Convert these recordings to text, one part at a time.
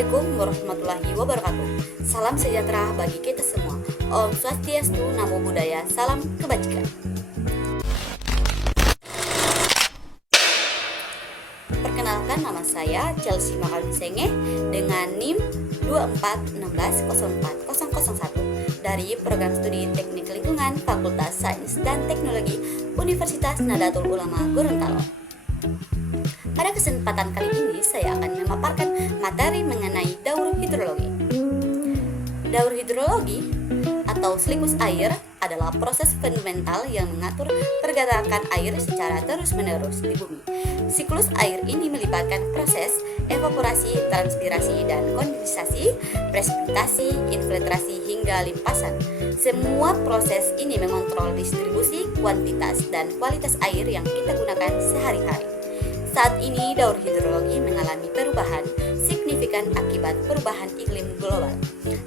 Assalamualaikum warahmatullahi wabarakatuh. Salam sejahtera bagi kita semua. Om Swastiastu, Namo Buddhaya, salam kebajikan. Perkenalkan, nama saya Chelsea Makalun Senge dengan NIM 2416040001 dari Program Studi Teknik Lingkungan Fakultas Sains dan Teknologi Universitas Nahdlatul Ulama Gorontalo. Pada kesempatan kali ini saya akan memaparkan materi mengenai daur hidrologi. Daur hidrologi atau siklus air adalah proses fundamental yang mengatur pergerakan air secara terus-menerus di bumi. Siklus air ini melibatkan proses evaporasi, transpirasi, dan kondensasi, presipitasi, infiltrasi, hingga limpasan. Semua proses ini mengontrol distribusi, kuantitas, dan kualitas air yang kita gunakan sehari-hari. Saat ini daur hidrologi mengalami perubahan signifikan akibat perubahan iklim global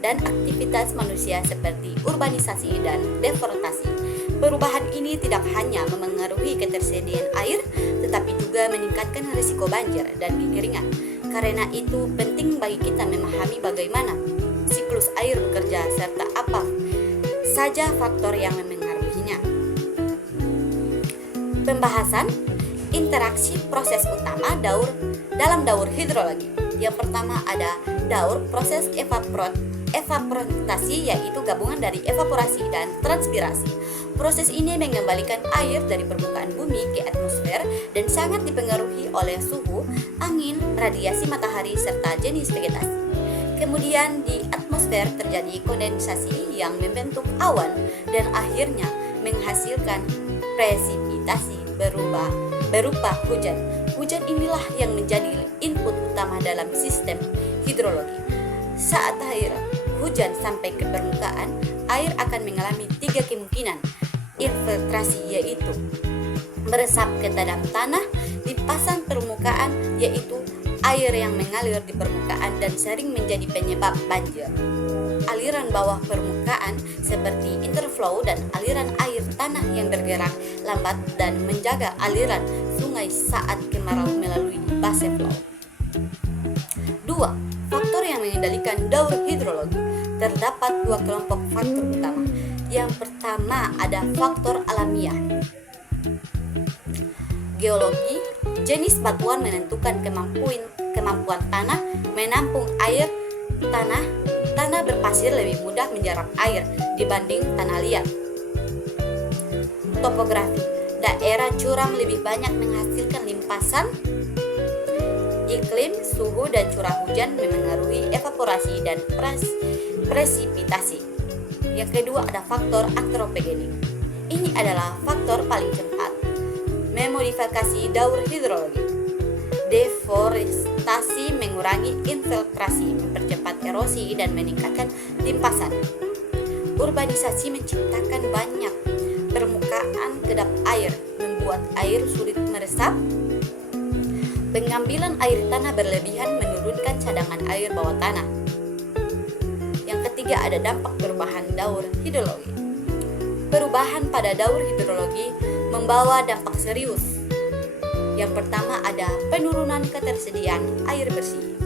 dan aktivitas manusia seperti urbanisasi dan deforestasi. Perubahan ini tidak hanya memengaruhi ketersediaan air, tetapi juga meningkatkan risiko banjir dan kekeringan. Karena itu penting bagi kita memahami bagaimana siklus air bekerja serta apa saja faktor yang memengaruhinya. Pembahasan interaksi proses utama dalam daur hidrologi. Yang pertama ada daur proses evaporasi, yaitu gabungan dari evaporasi dan transpirasi. Proses ini mengembalikan air dari permukaan bumi ke atmosfer dan sangat dipengaruhi oleh suhu, angin, radiasi matahari, serta jenis vegetasi. Kemudian di atmosfer terjadi kondensasi yang membentuk awan dan akhirnya menghasilkan presipitasi berupa hujan. Hujan inilah yang menjadi input utama dalam sistem hidrologi. Saat air hujan sampai ke permukaan, air akan mengalami 3 kemungkinan infiltrasi, yaitu meresap ke dalam tanah, limpasan permukaan, yaitu air yang mengalir di permukaan dan sering menjadi penyebab banjir. Aliran bawah permukaan seperti interflow dan aliran air tanah yang bergerak lambat dan menjaga aliran sungai saat kemarau melalui base flow. 2. Faktor yang mengendalikan daur hidrologi. Terdapat 2 kelompok faktor utama. Yang pertama ada faktor alamiah. Geologi, jenis batuan menentukan kemampuan tanah menampung air. Tanah berpasir lebih mudah menyerap air dibanding tanah liat. Topografi, daerah curam lebih banyak menghasilkan limpasan. Iklim, suhu, dan curah hujan memengaruhi evaporasi dan presipitasi. Yang kedua ada faktor antropogenik. Ini adalah faktor paling cepat memodifikasi daur hidrologi. Deforestasi mengurangi infiltrasi, mempercepat erosi, dan meningkatkan limpasan. Urbanisasi menciptakan banyak permukaan kedap air, membuat air sulit meresap. Pengambilan air tanah berlebihan menurunkan cadangan air bawah tanah. Yang ketiga ada dampak perubahan daur hidrologi. Perubahan pada daur hidrologi membawa dampak serius. Yang pertama ada penurunan ketersediaan air bersih.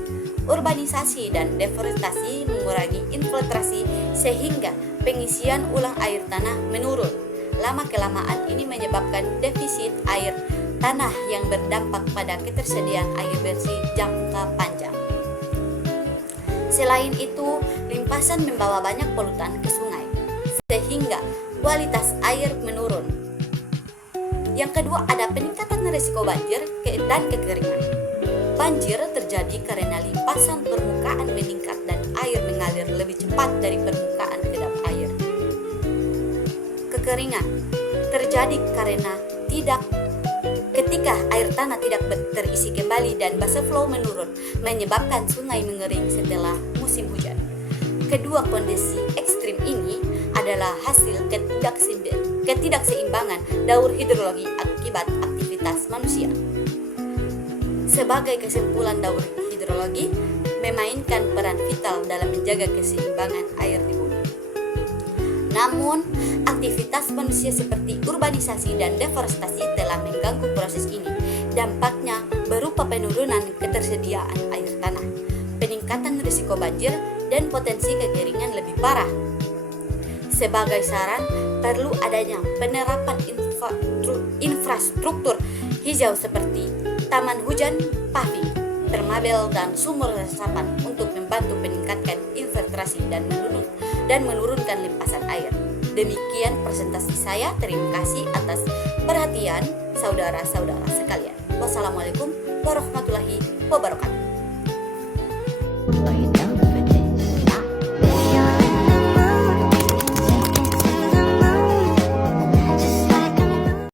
Urbanisasi dan deforestasi mengurangi infiltrasi sehingga pengisian ulang air tanah menurun. Lama-kelamaan ini menyebabkan defisit air tanah yang berdampak pada ketersediaan air bersih jangka panjang. Selain itu, limpasan membawa banyak polutan ke sungai sehingga kualitas air menurun. Yang kedua ada peningkatan risiko banjir dan kekeringan. Banjir terjadi karena limpasan permukaan meningkat dan air mengalir lebih cepat dari permukaan kedap air. Kekeringan terjadi karena ketika air tanah tidak terisi kembali dan base flow menurun, menyebabkan sungai mengering setelah musim hujan. Kedua kondisi ekstrim ini adalah hasil ketidakseimbangan daur hidrologi akibat aktivitas manusia. Sebagai kesimpulan, daur hidrologi memainkan peran vital dalam menjaga keseimbangan air di bumi. Namun, aktivitas manusia seperti urbanisasi dan deforestasi telah mengganggu proses ini. Dampaknya berupa penurunan ketersediaan air tanah, peningkatan risiko banjir dan potensi kekeringan lebih parah. Sebagai saran, perlu adanya penerapan infrastruktur hijau seperti taman hujan, paving, termabel, dan sumur resapan untuk membantu meningkatkan infiltrasi dan menurunkan limpasan air. Demikian presentasi saya. Terima kasih atas perhatian saudara-saudara sekalian. Wassalamualaikum warahmatullahi wabarakatuh.